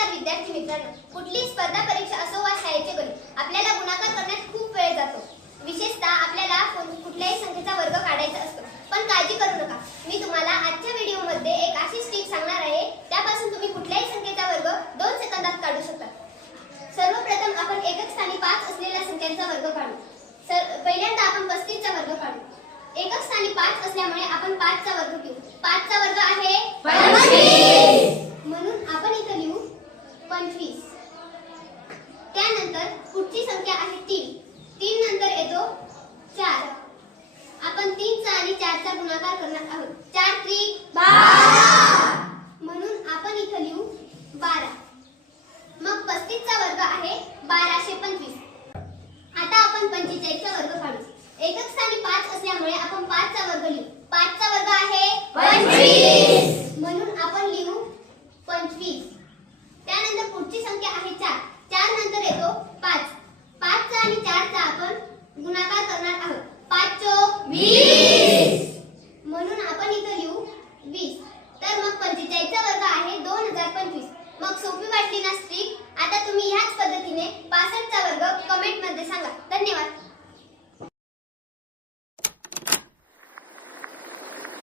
नमस्कार विद्यार्थी मित्रांनो, कुठली स्पर्धा परीक्षा असो वा शाळेचे गणित आपल्याला गुणाकार करण्यात खूप वेळ जातो. विशेषतः आपल्याला कुठल्याही संख्येचा वर्ग काढायचा असतो. पण काळजी करू नका, मी तुम्हाला आजच्या व्हिडिओमध्ये एक अशी ट्रिक सांगणार आहे, त्यापासून तुम्ही कुठल्याही संख्येचा वर्ग 2 सेकंदात काढू शकता. सर्वप्रथम आपण एकक स्थानी 5 असलेल्या संख्यांचा वर्ग काढू. पहिल्यांदा आपण 35 चा वर्ग काढू. एकक स्थानी 5 असल्यामुळे आपण 5 चा वर्ग घेऊ. 5 चा वर्ग आहे 25, म्हणून आपण इथे लिहू 25. त्यानंतर पुढची संख्या आहे 3. 3 नंतर येतो 4. आपण 3 चा आणि 4 चा गुणाकार करणार आहोत. 4 त्रिक 12, म्हणून आपण इथे लिहू 12. मग 35 चा वर्ग आहे 1225. आता आपण 45 चा वर्ग काढू. एकक स्थानी 5 असल्यामुळे आपण 5 चा वर्ग लिहू. 5 चा वर्ग आहे 25, म्हणून आपण लिहू 25. त्यानंतर पुढची संख्या आहे 4. 4 नंतर येतो 5. 5 चा आणि 4 चा आपण गुणाकार करणार आहोत. 5 चोक 20, म्हणून आपण इथे लिहू 20. तर मग 45 चा वर्ग आहे 2025. मग सोपी वाटली ना ट्रिक? आता तुम्ही ह्याच पद्धतीने 65 चा वर्ग कमेंट मध्ये सांगा. धन्यवाद.